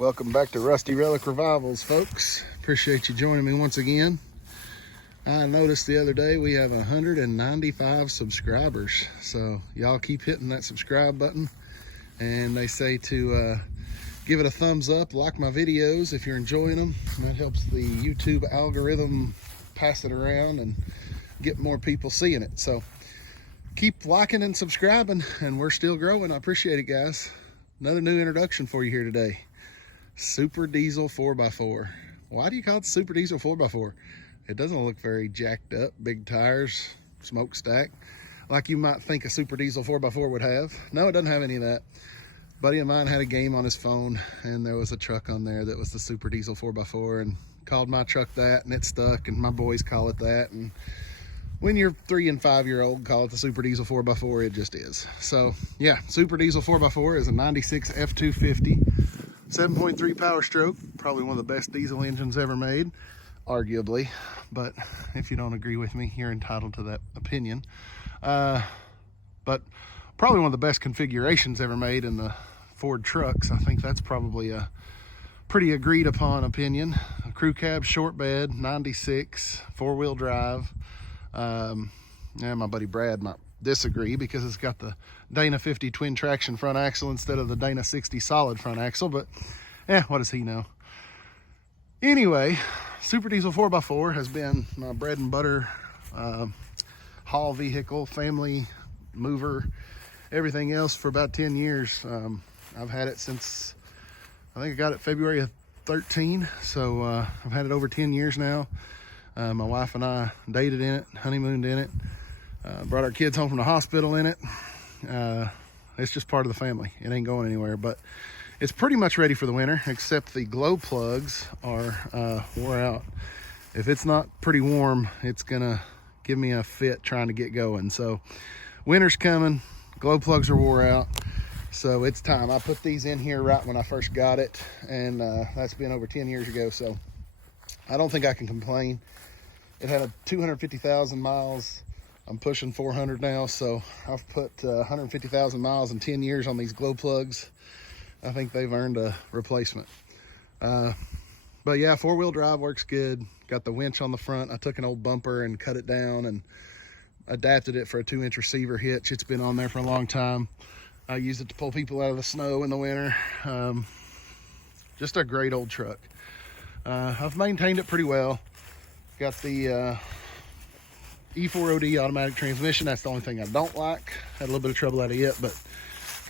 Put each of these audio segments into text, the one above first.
Welcome back to Rusty Relic Revivals, folks. Appreciate you joining me once again. I noticed the other day we have 195 subscribers, so y'all keep hitting that subscribe button, and they say to give it a thumbs up, like my videos if you're enjoying them. That helps the YouTube algorithm pass it around and get more people seeing it. So keep liking and subscribing, and we're still growing. I appreciate it, guys. Another new introduction for you here today. Super Diesel 4x4. Why do you call it Super Diesel 4x4? It doesn't look very jacked up. Big tires, smokestack, like you might think a Super Diesel 4x4 would have. No, it doesn't have any of that. A buddy of mine had a game on his phone, and there was a truck on there that was the Super Diesel 4x4, and called my truck that, and it stuck, and my boys call it that. And when you're 3 and 5 year old, call it the Super Diesel 4x4, it just is. So yeah, Super Diesel 4x4 is a 96 F250. 7.3 power stroke, probably one of the best diesel engines ever made, arguably. But if you don't agree with me, you're entitled to that opinion. But probably one of the best configurations ever made in the Ford trucks. I think that's probably a pretty agreed upon opinion. A crew cab, short bed, 96, 4-wheel drive. Yeah, my buddy Brad might disagree because it's got the Dana 50 twin traction front axle instead of the Dana 60 solid front axle, but yeah, what does he know? Anyway, Super Diesel 4x4 has been my bread and butter haul vehicle, family mover, everything else for about 10 years. I've had it since, I think I got it February of 13, so I've had it over 10 years now. My wife and I dated in it, honeymooned in it, brought our kids home from the hospital in it. It's just part of the family. It ain't going anywhere, but it's pretty much ready for the winter, except the glow plugs are wore out. If it's not pretty warm, it's gonna give me a fit trying to get going. So winter's coming, glow plugs are wore out, so it's time. I put these in here right when I first got it, and that's been over 10 years ago, so I don't think I can complain. It had 250,000 miles. I'm pushing 400 now, so I've put 150,000 miles in 10 years on these glow plugs. I think they've earned a replacement. But yeah, 4-wheel drive works good. Got the winch on the front. I took an old bumper and cut it down and adapted it for a 2-inch receiver hitch. It's been on there for a long time. I use it to pull people out of the snow in the winter. Just a great old truck. I've maintained it pretty well. Got the E4OD automatic transmission. That's the only thing I don't like. Had a little bit of trouble out of it, but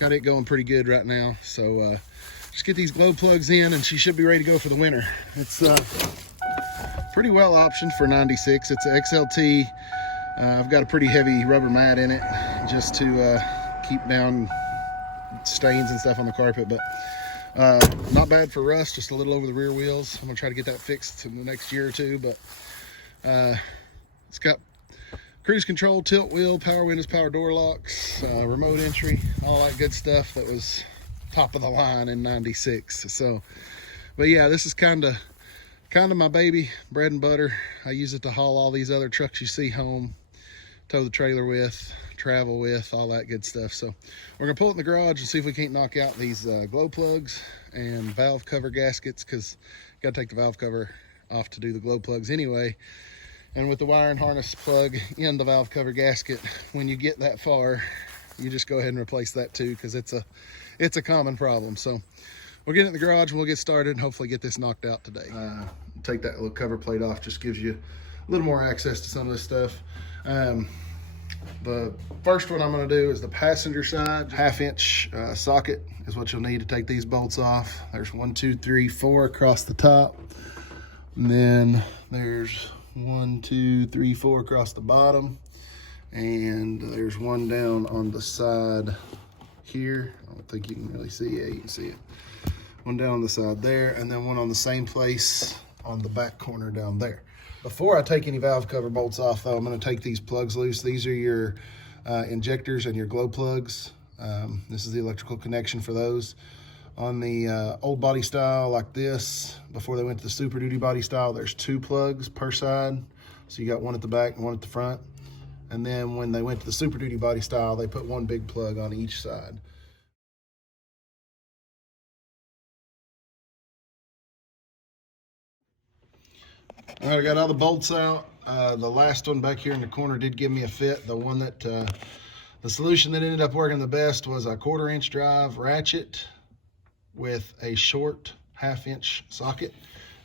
got it going pretty good right now. So just get these glow plugs in and she should be ready to go for the winter. It's pretty well optioned for 96. It's an XLT. I've got a pretty heavy rubber mat in it just to keep down stains and stuff on the carpet, but not bad for rust, just a little over the rear wheels. I'm gonna try to get that fixed in the next year or two, but it's got cruise control, tilt wheel, power windows, power door locks, remote entry, all that good stuff that was top of the line in 96. So, but yeah, this is kind of my baby, bread and butter. I use it to haul all these other trucks you see home, tow the trailer with, travel with, all that good stuff. So we're gonna pull it in the garage and see if we can't knock out these glow plugs and valve cover gaskets, because got to take the valve cover off to do the glow plugs anyway. And with the wire and harness plug in the valve cover gasket, when you get that far, you just go ahead and replace that too, because it's a common problem. So we'll get it in the garage and we'll get started and hopefully get this knocked out today. Take that little cover plate off, just gives you a little more access to some of this stuff. The first one I'm going to do is the passenger side. 1/2-inch socket is what you'll need to take these bolts off. There's 1, 2, 3, 4 across the top, and then there's 1, 2, 3, 4 across the bottom, and there's one down on the side here. I don't think you can really see it. Yeah, you can see it. One down on the side there, and then one on the same place on the back corner down there. Before I take any valve cover bolts off, though, I'm going to take these plugs loose. These are your injectors and your glow plugs. This is the electrical connection for those. On the old body style like this, before they went to the Super Duty body style, there's 2 plugs per side. So you got one at the back and one at the front. And then when they went to the Super Duty body style, they put one big plug on each side. All right, I got all the bolts out. The last one back here in the corner did give me a fit. The one that, the solution that ended up working the best was a 1/4-inch drive ratchet with a short 1/2-inch socket.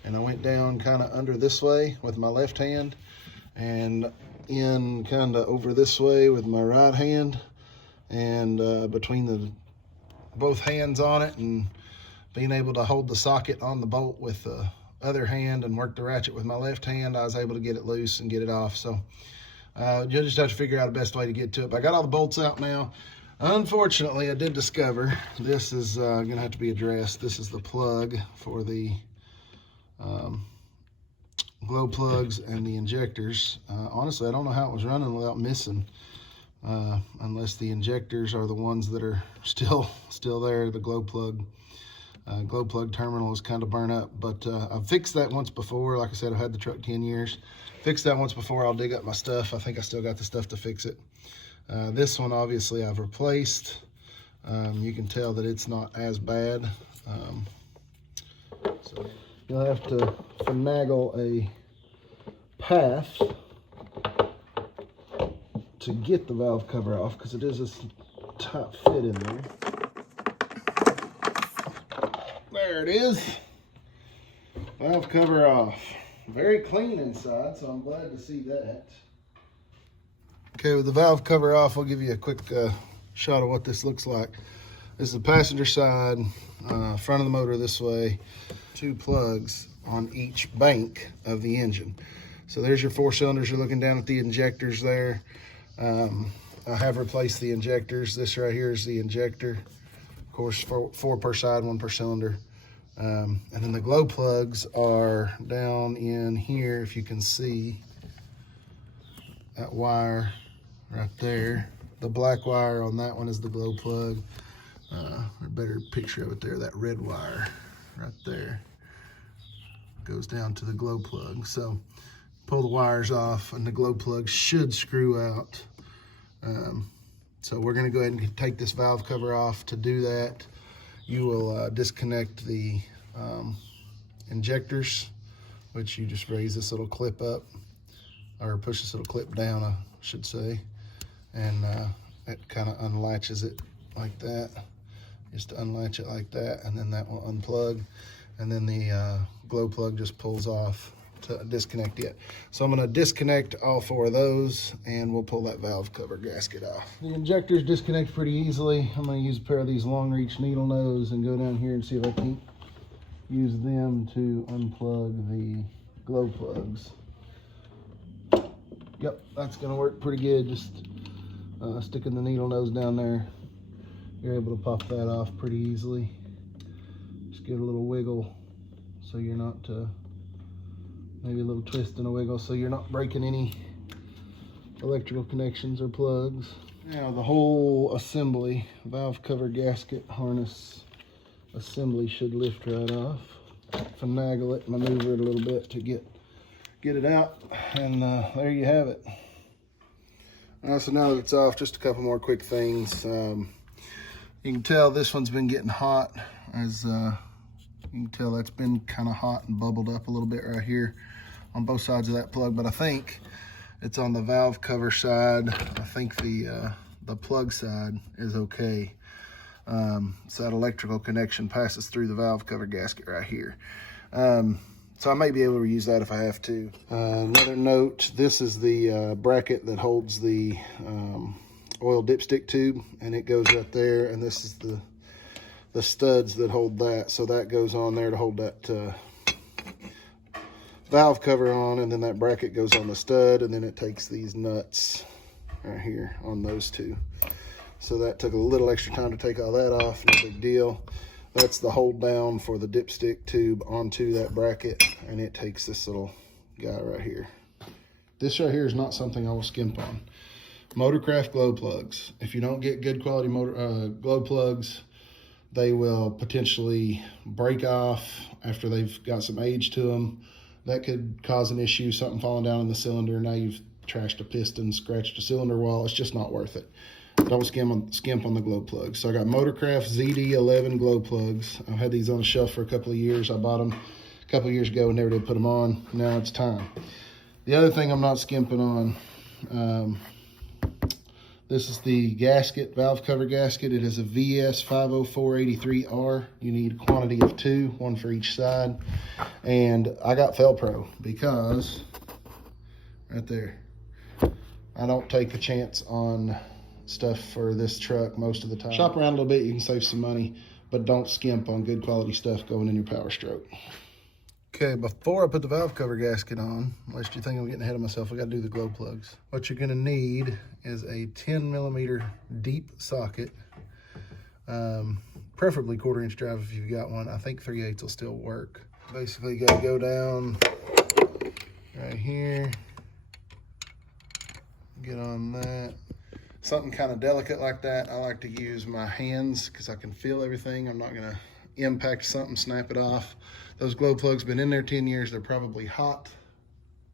And I went down kind of under this way with my left hand and in kind of over this way with my right hand, and between the both hands on it, and being able to hold the socket on the bolt with the other hand and work the ratchet with my left hand, I was able to get it loose and get it off. So you'll just have to figure out the best way to get to it. But I got all the bolts out now. Unfortunately, I did discover this is gonna have to be addressed. This is the plug for the glow plugs and the injectors. Honestly, I don't know how it was running without missing, unless the injectors are the ones that are still there. The glow plug terminal is kind of burnt up, but I've fixed that once before. Like I said, I've had the truck 10 years. Fixed that once before. I'll dig up my stuff. I think I still got the stuff to fix it. This one, obviously, I've replaced. You can tell that it's not as bad. So you'll have to finagle a path to get the valve cover off, because it is a tight fit in there. There it is. Valve cover off. Very clean inside, so I'm glad to see that. Okay, with the valve cover off, I'll give you a quick shot of what this looks like. This is the passenger side, front of the motor this way, 2 plugs on each bank of the engine. So there's your 4 cylinders. You're looking down at the injectors there. I have replaced the injectors. This right here is the injector. Of course, 4 per side, 1 per cylinder. And then the glow plugs are down in here, if you can see that wire right there. The black wire on that one is the glow plug. A better picture of it there, that red wire right there goes down to the glow plug. So pull the wires off and the glow plug should screw out. So we're going to go ahead and take this valve cover off. To do that, you will disconnect the injectors, which you just raise this little clip up, or push this little clip down, I should say, and it kind of unlatches it like that. Just unlatch it like that, and then that will unplug, and then the glow plug just pulls off to disconnect it. So I'm going to disconnect all 4 of those, and we'll pull that valve cover gasket off. The injectors disconnect pretty easily. I'm going to use a pair of these long reach needle nose and go down here and see if I can use them to unplug the glow plugs. Yep, that's going to work pretty good. Just sticking the needle nose down there, you're able to pop that off pretty easily. Just get a little wiggle so you're not maybe a little twist and a wiggle so you're not breaking any electrical connections or plugs. Now the whole assembly, valve cover gasket harness assembly, should lift right off. Finagle it, maneuver it a little bit to get it out, and there you have it. So now that it's off, just a couple more quick things. You can tell this one's been getting hot. As you can tell, that's been kind of hot and bubbled up a little bit right here on both sides of that plug, but I think it's on the valve cover side. I think the plug side is okay. So that electrical connection passes through the valve cover gasket right here. So I may be able to use that if I have to. Another note, this is the bracket that holds the oil dipstick tube, and it goes right there, and this is the studs that hold that. So that goes on there to hold that valve cover on, and then that bracket goes on the stud, and then it takes these nuts right here on those 2. So that took a little extra time to take all that off, no big deal. That's the hold down for the dipstick tube onto that bracket, and it takes this little guy right here. This right here is not something I will skimp on. Motorcraft glow plugs. If you don't get good quality glow plugs, they will potentially break off after they've got some age to them. That could cause an issue, something falling down in the cylinder. Now you've trashed a piston, scratched a cylinder wall. It's just not worth it. Don't skimp on the glow plugs. So I got Motorcraft ZD11 glow plugs. I've had these on the shelf for a couple of years. I bought them a couple years ago and never did put them on. Now it's time. The other thing I'm not skimping on, this is the gasket, valve cover gasket. It is a VS 50483R. You need a quantity of 2, 1 for each side. And I got Felpro because, right there, I don't take a chance on stuff for this truck most of the time. Shop around a little bit, you can save some money, but don't skimp on good quality stuff going in your Power Stroke. Okay, before I put the valve cover gasket on, lest you think I'm getting ahead of myself, I gotta do the glow plugs. What you're gonna need is a 10mm deep socket, preferably 1/4" drive if you've got one. I think 3/8 will still work. Basically, you gotta go down right here, get on that. Something kind of delicate like that, I like to use my hands because I can feel everything. I'm not gonna impact something, snap it off. Those glow plugs been in there 10 years. They're probably hot,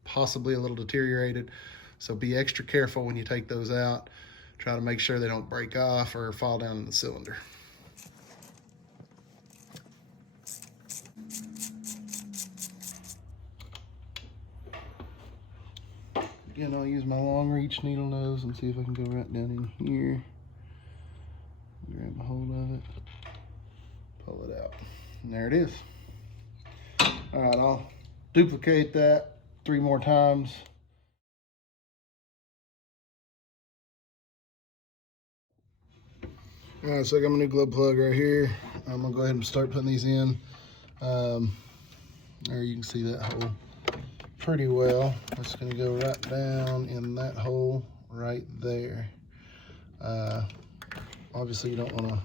possibly a little deteriorated. So be extra careful when you take those out. Try to make sure they don't break off or fall down in the cylinder. Again, I'll use my long reach needle nose and see if I can go right down in here. Grab a hold of it, pull it out, and there it is. All right, I'll duplicate that 3 more times. All right, so I got my new glow plug right here. I'm gonna go ahead and start putting these in. There you can see that hole pretty well. It's gonna go right down in that hole right there. Obviously you don't wanna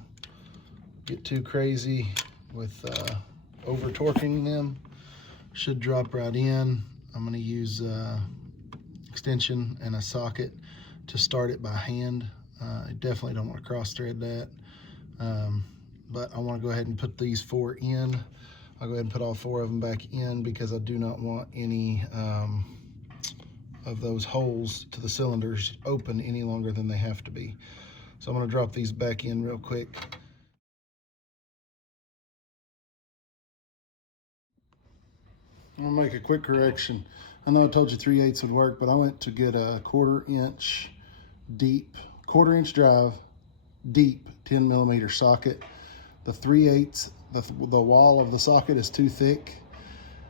get too crazy with over torquing them. Should drop right in. I'm gonna use extension and a socket to start it by hand. I definitely don't want to cross thread that, but I want to go ahead and put these 4 in. I'll go ahead and put all 4 of them back in because I do not want any of those holes to the cylinders open any longer than they have to be. So I'm going to drop these back in real quick. I'm gonna make a quick correction. I know I told you 3/8 would work, but I went to get a 1/4" deep, 1/4" drive, deep 10mm socket. The 3/8, the wall of the socket is too thick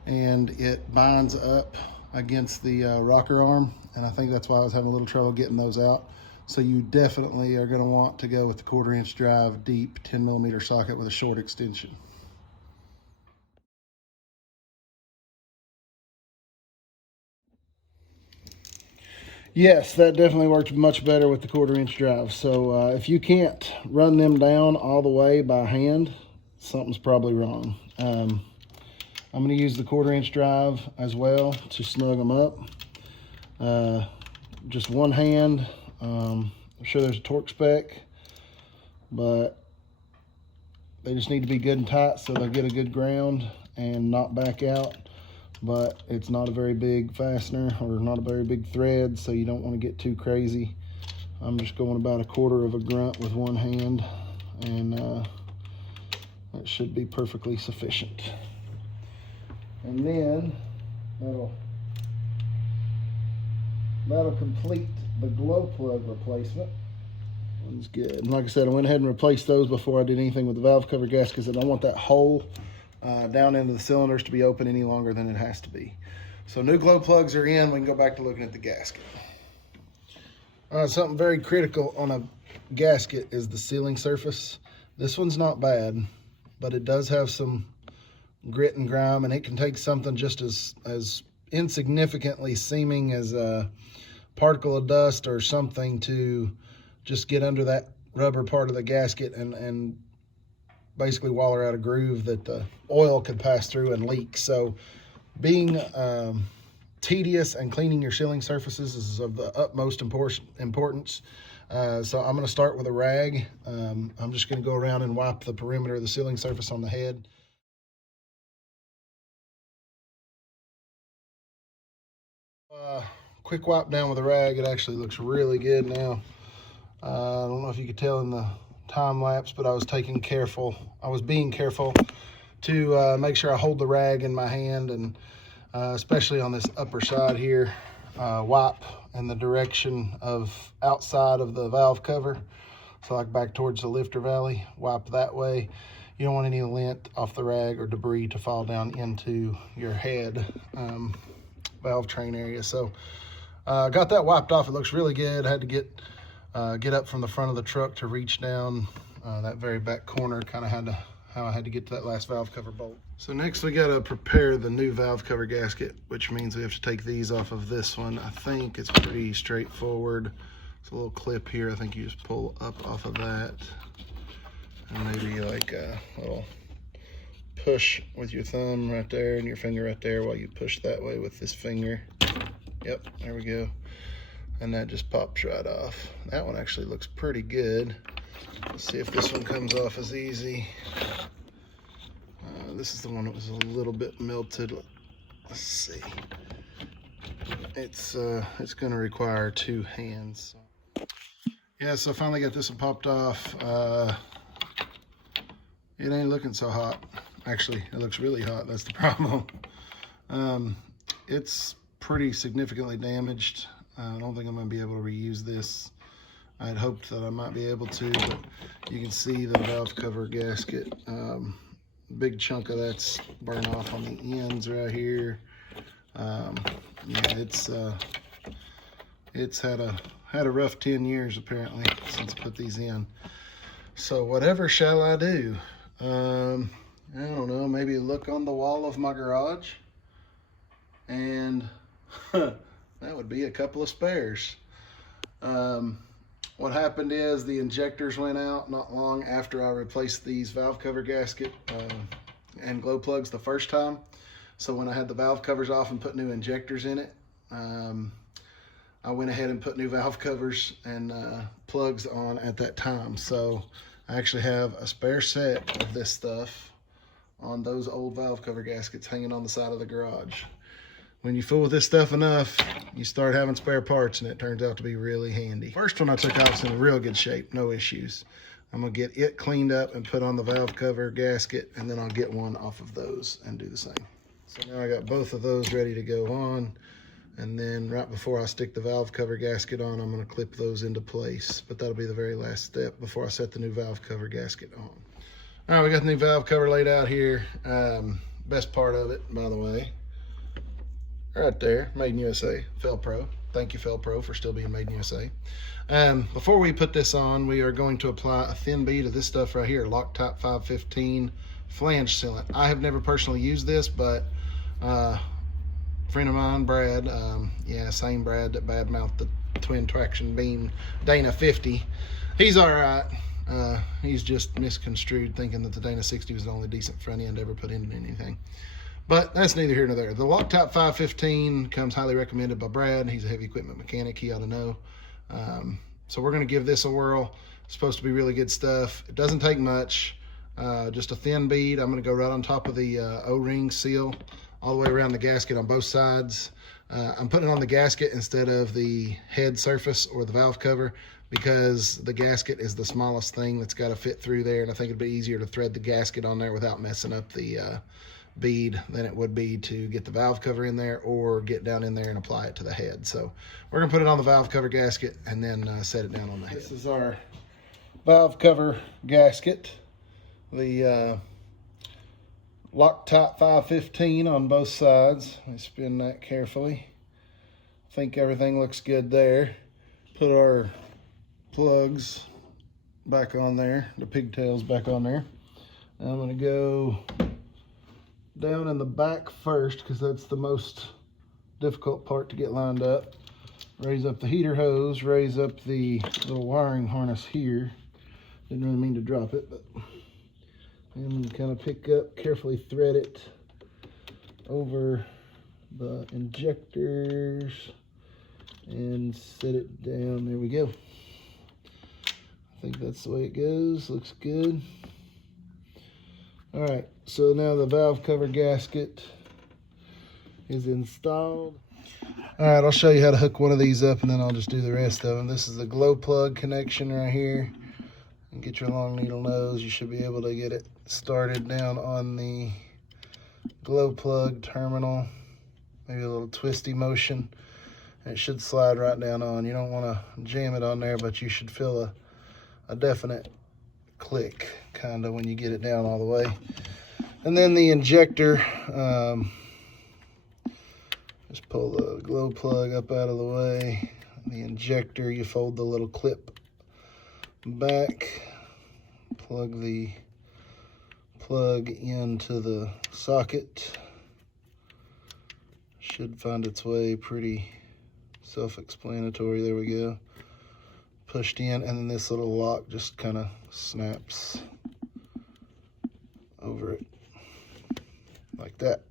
and it binds up against the rocker arm. And I think that's why I was having a little trouble getting those out. So you definitely are gonna want to go with the 1/4" drive, deep 10mm socket with a short extension. Yes, that definitely worked much better with the 1/4" drive. So if you can't run them down all the way by hand, something's probably wrong. I'm going to use the 1/4" drive as well to snug them up. Just one hand. I'm sure there's a torque spec, but they just need to be good and tight so they'll get a good ground and not back out. But it's not a very big fastener or not a very big thread, so you don't want to get too crazy. I'm just going about 1/4 of a grunt with one hand, and that should be perfectly sufficient. And then that'll complete the glow plug replacement. One's good. And like I said, I went ahead and replaced those before I did anything with the valve cover gaskets. I don't want that hole down into the cylinders to be open any longer than it has to be. So new glow plugs are in. We can go back to looking at the gasket. Something very critical on a gasket is the sealing surface. This one's not bad, but it does have some grit and grime, and it can take something just as insignificantly seeming as a particle of dust or something to just get under that rubber part of the gasket and basically waller out a groove that the oil could pass through and leak. So being tedious and cleaning your sealing surfaces is of the utmost importance. So I'm going to start with a rag. I'm just going to go around and wipe the perimeter of the sealing surface on the head. Quick wipe down with a rag. It actually looks really good now. I don't know if you could tell in the time lapse, but I was being careful to make sure I hold the rag in my hand, and especially on this upper side here, wipe in the direction of outside of the valve cover. So like back towards the lifter valley, wipe that way. You don't want any lint off the rag or debris to fall down into your head valve train area. So got that wiped off. It looks really good. I had to get up from the front of the truck to reach down that very back corner. Kind of had to how I had to get to that last valve cover bolt. So next we got to prepare the new valve cover gasket, which means we have to take these off of this one. I think it's pretty straightforward. It's a little clip here. I think you just pull up off of that, and maybe like a little push with your thumb right there and your finger right there while you push that way with this finger. Yep, there we go. And that just pops right off. That one actually looks pretty good. Let's see if this one comes off as easy. This is the one that was a little bit melted. Let's see. It's going to require 2 hands. Yeah, so I finally got this one popped off. It ain't looking so hot. Actually, it looks really hot. That's the problem. It's pretty significantly damaged. I don't think I'm going to be able to reuse this. I had hoped that I might be able to, but you can see the valve cover gasket. Big chunk of that's burned off on the ends right here. Yeah, it's had a rough 10 years apparently since I put these in. So whatever shall I do? I don't know, maybe look on the wall of my garage, and that would be a couple of spares. What happened is the injectors went out not long after I replaced these valve cover gasket and glow plugs the first time. So when I had the valve covers off and put new injectors in it, I went ahead and put new valve covers and plugs on at that time. So I actually have a spare set of this stuff on those old valve cover gaskets hanging on the side of the garage. When you fool with this stuff enough, you start having spare parts, and it turns out to be really handy. First one I took out was in real good shape, no issues. I'm gonna get it cleaned up and put on the valve cover gasket, and then I'll get one off of those and do the same. So now I got both of those ready to go on, and then right before I stick the valve cover gasket on, I'm gonna clip those into place, but that'll be the very last step before I set the new valve cover gasket on. All right, we got the new valve cover laid out here. Best part of it, by the way, right there, made in USA, Felpro. Thank you, Felpro, for still being made in USA. Before we put this on, we are going to apply a thin bead of this stuff right here, Loctite 515 flange sealant. I have never personally used this, but a friend of mine, Brad, yeah, same Brad that badmouthed the twin traction beam Dana 50, he's all right. He's just misconstrued, thinking that the Dana 60 was the only decent front end ever put into anything. But that's neither here nor there. The Loctite 515 comes highly recommended by Brad. He's a heavy equipment mechanic. He ought to know. So we're going to give this a whirl. It's supposed to be really good stuff. It doesn't take much. Just a thin bead. I'm going to go right on top of the O-ring seal all the way around the gasket on both sides. I'm putting it on the gasket instead of the head surface or the valve cover, because the gasket is the smallest thing that's got to fit through there, and I think it'd be easier to thread the gasket on there without messing up the bead than it would be to get the valve cover in there or get down in there and apply it to the head. So we're gonna put it on the valve cover gasket and then set it down on the head. This is our valve cover gasket, the Loctite 515 on both sides. Let me spin that carefully. I think everything looks good there. Put our plugs back on there, the pigtails back on there. I'm gonna go down in the back first, because that's the most difficult part to get lined up. Raise up the heater hose, raise up the little wiring harness here. Didn't really mean to drop it, but and kind of pick up, carefully thread it over the injectors and set it down. There we go. I think that's the way it goes. Looks good. All right, so now the valve cover gasket is installed. All right, I'll show you how to hook one of these up, and then I'll just do the rest of them. This is the glow plug connection right here. and get your long needle nose. You should be able to get it started down on the glow plug terminal. Maybe a little twisty motion, and it should slide right down on. You don't want to jam it on there, but you should feel a definite click kind of when you get it down all the way. And then the injector, just pull the glow plug up out of the way. The injector, you fold the little clip back, plug the plug into the socket. Should find its way, pretty self-explanatory. There we go. Pushed in, and then this little lock just kind of snaps over it like that.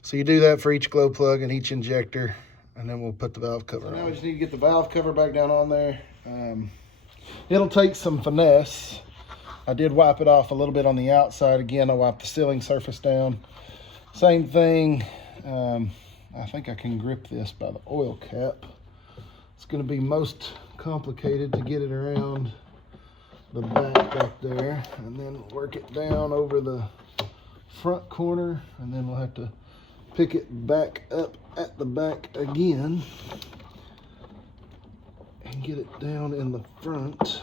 So you do that for each glow plug and each injector, and then we'll put the valve cover on. Now we just need to get the valve cover back down on there. It'll take some finesse. I did wipe it off a little bit on the outside. Again, I wiped the sealing surface down. Same thing. I think I can grip this by the oil cap. It's going to be most complicated to get it around the back there, and then work it down over the front corner, and then we'll have to pick it back up at the back again and get it down in the front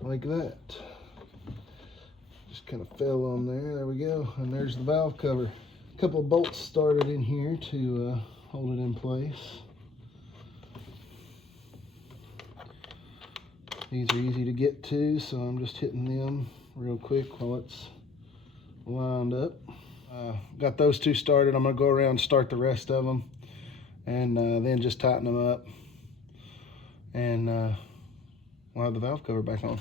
like that. Just kind of fell on there. There we go. And there's the valve cover. A couple of bolts started in here to hold it in place. These are easy to get to, so I'm just hitting them real quick while it's lined up. Got those two started. I'm going to go around and start the rest of them, and then just tighten them up, and we'll have the valve cover back on.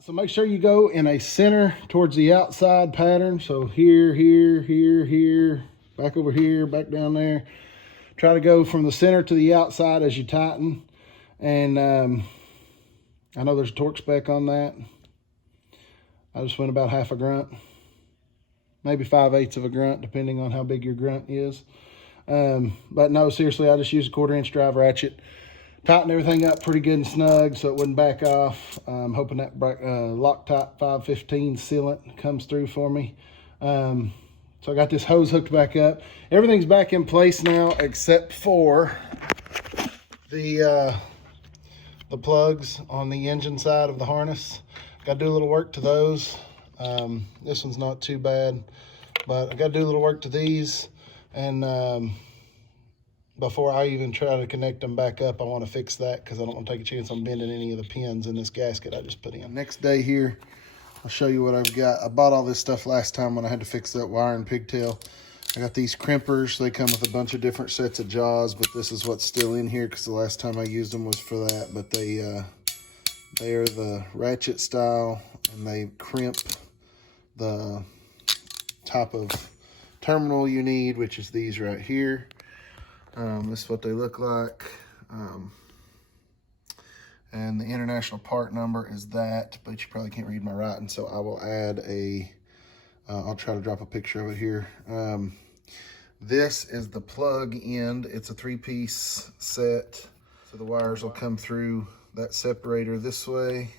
So make sure you go in a center towards the outside pattern. So here, here, here, here, back over here, back down there. Try to go from the center to the outside as you tighten. And I know there's a torque spec on that. I just went about half a grunt, maybe 5/8 of a grunt, depending on how big your grunt is. But no, seriously, I just used a 1/4 inch drive ratchet. Tighten everything up pretty good and snug so it wouldn't back off. I'm hoping that Loctite 515 sealant comes through for me. So I got this hose hooked back up. Everything's back in place now except for the plugs on the engine side of the harness. Got to do a little work to those. This one's not too bad, but I got to do a little work to these, and before I even try to connect them back up, I want to fix that because I don't want to take a chance on bending any of the pins in this gasket I just put in. Next day here, I'll show you what I've got. I bought all this stuff last time when I had to fix that wire and pigtail. I got these crimpers. They come with a bunch of different sets of jaws, but this is what's still in here because the last time I used them was for that. But they are the ratchet style, and they crimp the type of terminal you need, which is these right here. This is what they look like. And the international part number is that, but you probably can't read my writing, so I will add a, I'll try to drop a picture of it here. This is the plug end. It's a 3-piece set. So the wires will come through that separator this way,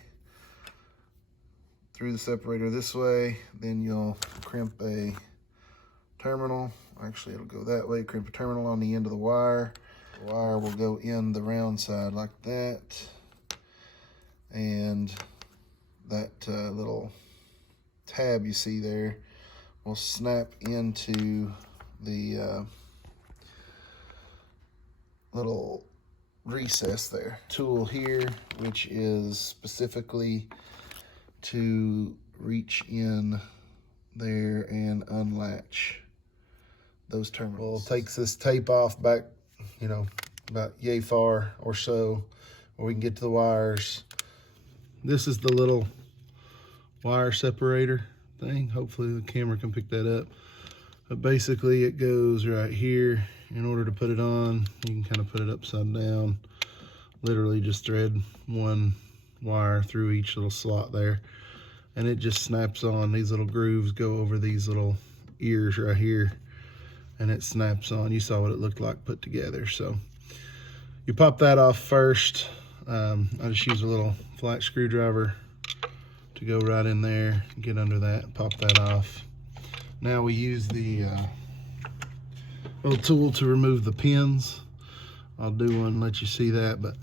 through the separator this way. Then you'll crimp a terminal. Actually, it'll go that way. Crimp a terminal on the end of the wire. The wire will go in the round side like that. And that little tab you see there will snap into the little recess there. Tool here, which is specifically to reach in there and unlatch those terminals. Takes this tape off back, you know, about yay far or so, where we can get to the wires. This is the little wire separator thing. Hopefully the camera can pick that up. But basically it goes right here. In order to put it on, you can kind of put it upside down. Literally just thread one wire through each little slot there. and it just snaps on. These little grooves go over these little ears right here, and it snaps on. You saw what it looked like put together. So you pop that off first. I just use a little flat screwdriver to go right in there, get under that, pop that off. Now we use the little tool to remove the pins. I'll do one, let you see that, but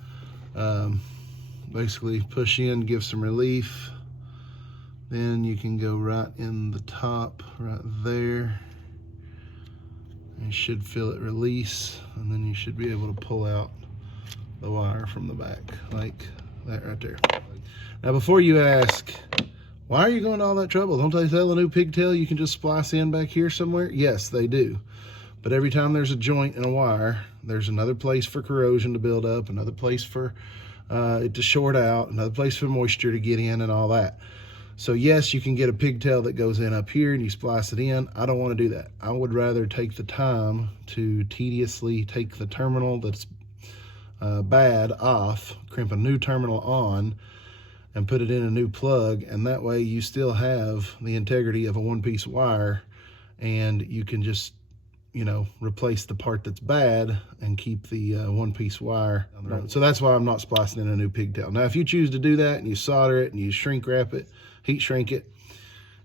basically push in, give some relief. Then you can go right in the top, right there. You should feel it release, and then you should be able to pull out the wire from the back, like that right there. Now, before you ask, why are you going to all that trouble? Don't they sell a new pigtail you can just splice in back here somewhere? Yes, they do. But every time there's a joint in a wire, there's another place for corrosion to build up, another place for it to short out, another place for moisture to get in and all that. So yes, you can get a pigtail that goes in up here and you splice it in. I don't want to do that. I would rather take the time to tediously take the terminal that's bad off, crimp a new terminal on, and put it in a new plug, and that way you still have the integrity of a one-piece wire, and you can just, you know, replace the part that's bad and keep the one-piece wire. So that's why I'm not splicing in a new pigtail. Now, if you choose to do that and you solder it and you shrink wrap it, heat shrink it,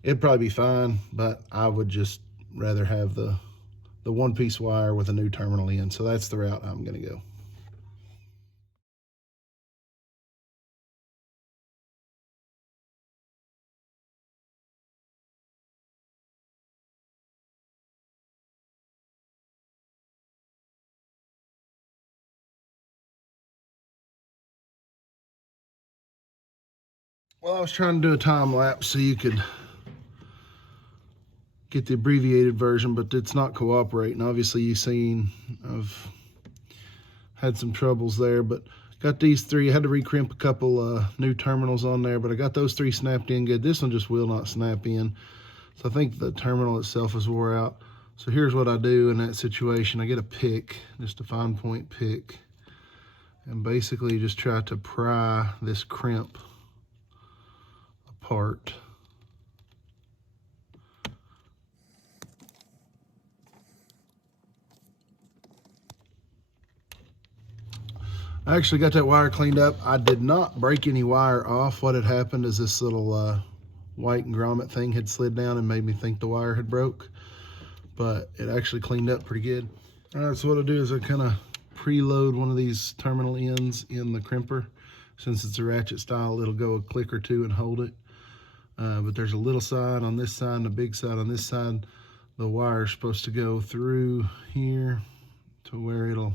it'd probably be fine, but I would just rather have the one-piece wire with a new terminal in. So that's the route I'm gonna go. Well, I was trying to do a time lapse so you could get the abbreviated version, but it's not cooperating. Obviously, you've seen I've had some troubles there, but got these three. I had to recrimp a couple new terminals on there, but I got those three snapped in good. This one just will not snap in. So I think the terminal itself is wore out. So here's what I do in that situation. I get a pick, just a fine point pick, and basically just try to pry this crimp apart. I actually got that wire cleaned up. I did not break any wire off. What had happened is this little white grommet thing had slid down and made me think the wire had broke, but it actually cleaned up pretty good. All right, so what I do is I kind of preload one of these terminal ends in the crimper. Since it's a ratchet style, it'll go a click or two and hold it. But there's a little side on this side and a big side on this side. The wire is supposed to go through here to where it'll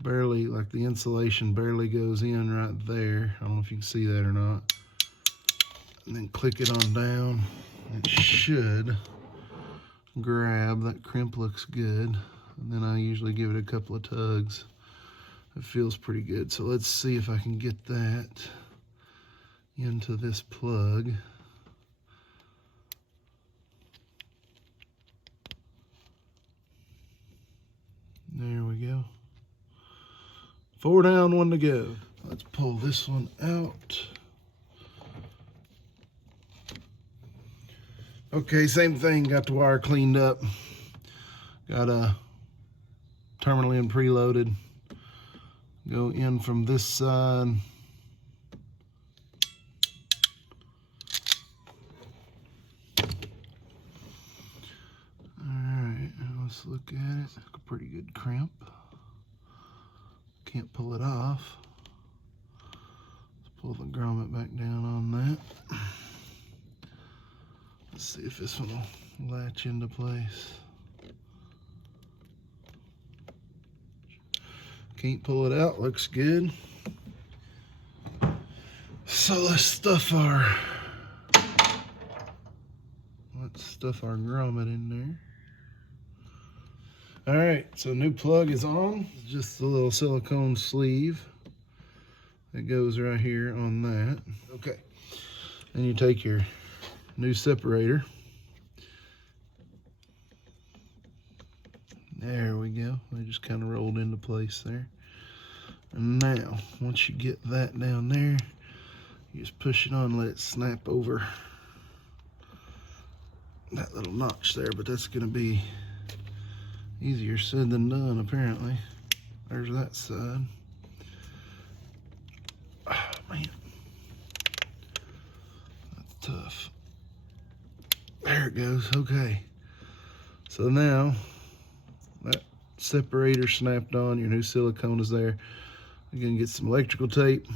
barely, like the insulation barely goes in right there. I don't know if you can see that or not. And then click it on down. It should grab. That crimp looks good. And then I usually give it a couple of tugs. It feels pretty good. So let's see if I can get that into this plug. There we go. 4 down, 1 to go. Let's pull this one out. Okay, same thing, got the wire cleaned up. Got a terminal in preloaded. Go in from this side. Alright, let's look at it. A pretty good crimp. Can't pull it off. Let's pull the grommet back down on that. Let's see if this one will latch into place. Can't pull it out, looks good. So let's stuff our grommet in there. All right, so new plug is on. Just a little silicone sleeve that goes right here on that. Okay, then you take your new separator. There we go. They just kind of rolled into place there. And now, once you get that down there, You just push it on, let it snap over that little notch there, but that's gonna be easier said than done, apparently. There's that side. Oh, man. That's tough. There it goes, okay. So now, that separator snapped on, your new silicone is there. You're gonna get some electrical tape,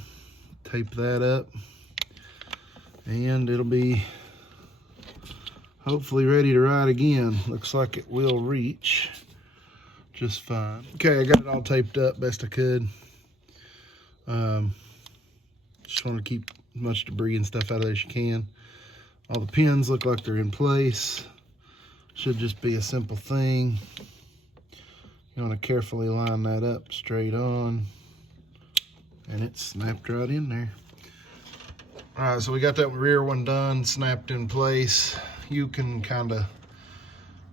tape that up, and it'll be hopefully ready to ride again. Looks like it will reach just fine. Okay, I got it all taped up best I could. Just want to keep as much debris and stuff out of there as you can. All the pins look like they're in place. Should just be a simple thing. You want to carefully line that up straight on, and it snapped right in there. All right, so we got that rear one done, snapped in place. You can kind of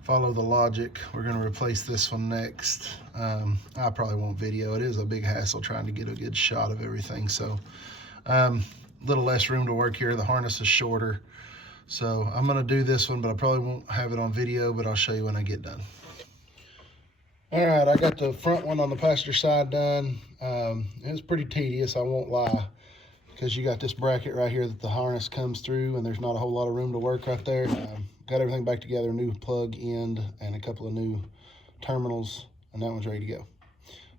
follow the logic. We're going to replace this one next. I probably won't video. It is a big hassle trying to get a good shot of everything. So a little less room to work here. The harness is shorter. So I'm going to do this one, but I probably won't have it on video, but I'll show you when I get done. All right, I got the front one on the passenger side done. It was pretty tedious, I won't lie, because you got this bracket right here that the harness comes through, and there's not a whole lot of room to work right there. Got everything back together, new plug end and a couple of new terminals, and that one's ready to go.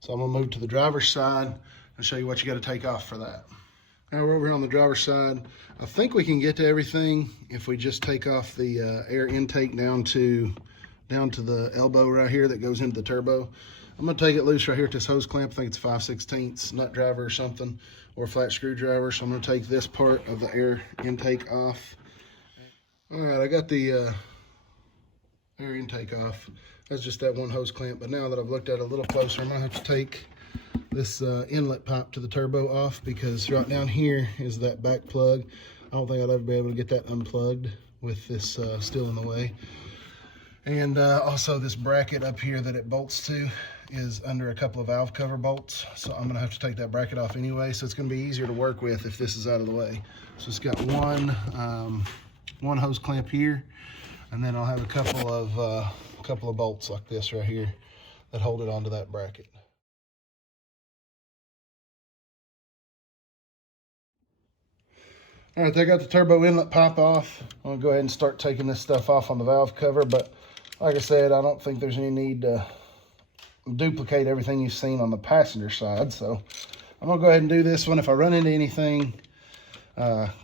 So I'm gonna move to the driver's side and show you what you gotta take off for that. Now we're over here on the driver's side. I think we can get to everything if we just take off the air intake down to the elbow right here that goes into the turbo. I'm gonna take it loose right here at this hose clamp. I think it's 5/16 nut driver or something, or a flat screwdriver. So I'm gonna take this part of the air intake off. All right, I got the air intake off. That's just that one hose clamp. But now that I've looked at it a little closer, I'm gonna have to take this inlet pipe to the turbo off, because right down here is that back plug. I don't think I'll ever be able to get that unplugged with this still in the way. And also this bracket up here that it bolts to is under a couple of valve cover bolts. So I'm gonna have to take that bracket off anyway. So it's gonna be easier to work with if this is out of the way. So it's got one hose clamp here, and then I'll have a couple of bolts like this right here that hold it onto that bracket. All right, I got the turbo inlet pipe off. I'm gonna go ahead and start taking this stuff off on the valve cover, but like I said, I don't think there's any need to duplicate everything you've seen on the passenger side. So I'm gonna go ahead and do this one. If I run into anything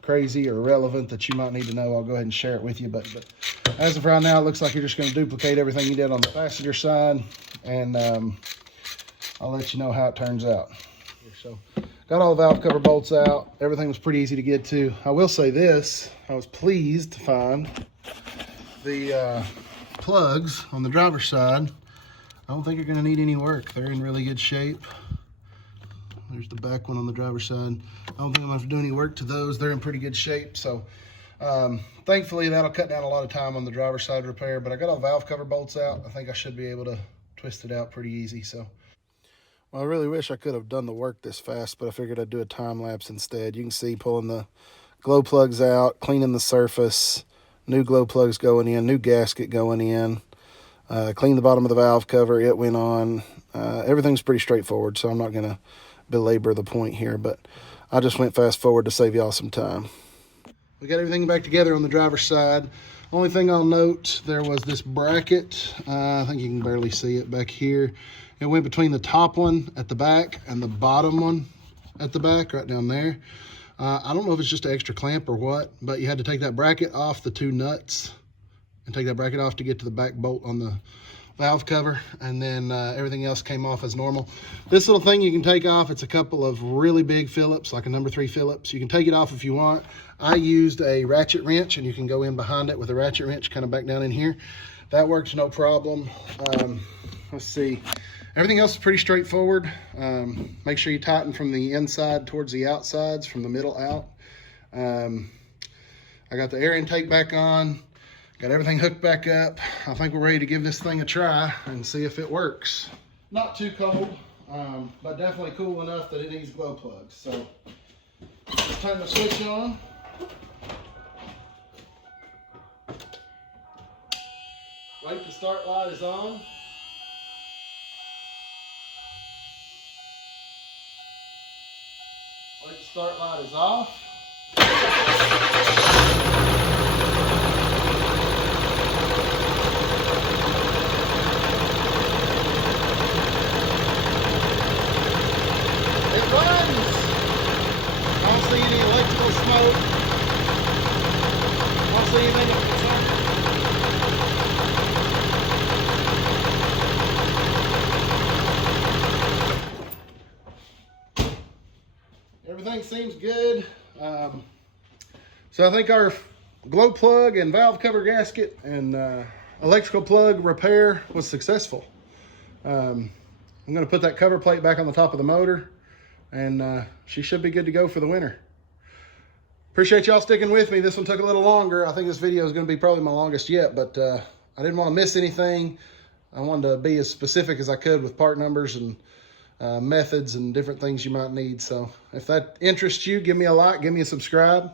crazy or relevant that you might need to know, I'll go ahead and share it with you. But as of right now, it looks like you're just gonna duplicate everything you did on the passenger side, and I'll let you know how it turns out. So got all the valve cover bolts out. Everything was pretty easy to get to. I will say this, I was pleased to find the plugs on the driver's side. I don't think you're gonna need any work. They're in really good shape. There's the back one on the driver's side. I don't think I'm gonna have to do any work to those. They're in pretty good shape. So thankfully that'll cut down a lot of time on the driver's side repair, but I got all the valve cover bolts out. I think I should be able to twist it out pretty easy. So, well, I really wish I could have done the work this fast, but I figured I'd do a time lapse instead. You can see pulling the glow plugs out, cleaning the surface, new glow plugs going in, new gasket going in, cleaned the bottom of the valve cover, it went on. Everything's pretty straightforward, so I'm not gonna belabor the point here, but I just went fast forward to save y'all some time. We got everything back together on the driver's side. Only thing I'll note, there was this bracket. I think you can barely see it back here. It went between the top one at the back and the bottom one at the back, right down there. I don't know if it's just an extra clamp or what, but you had to take that bracket off the two nuts and take that bracket off to get to the back bolt on the valve cover, and then everything else came off as normal. This little thing you can take off. It's a couple of really big Phillips, like a number 3 Phillips. You can take it off if you want. I used a ratchet wrench, and you can go in behind it with a ratchet wrench, kind of back down in here. That works no problem. Let's see. Everything else is pretty straightforward. Make sure you tighten from the inside towards the outsides, from the middle out. I got the air intake back on. Got everything hooked back up. I think we're ready to give this thing a try and see if it works. Not too cold, but definitely cool enough that it needs glow plugs. So Let's turn the switch on. Wait, the start light is on. Wait, the start light is off. It runs. I don't see any electrical smoke. I don't see anything of concern. Everything seems good. So I think our glow plug and valve cover gasket and electrical plug repair was successful. I'm going to put that cover plate back on the top of the motor, and she should be good to go for the winter. Appreciate y'all sticking with me. This one took a little longer. I think this video is going to be probably my longest yet, but I didn't want to miss anything. I wanted to be as specific as I could with part numbers and methods and different things you might need. So if that interests you, give me a like, give me a subscribe.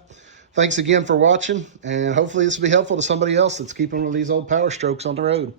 Thanks again for watching, and hopefully this will be helpful to somebody else that's keeping one of these old Power Strokes on the road.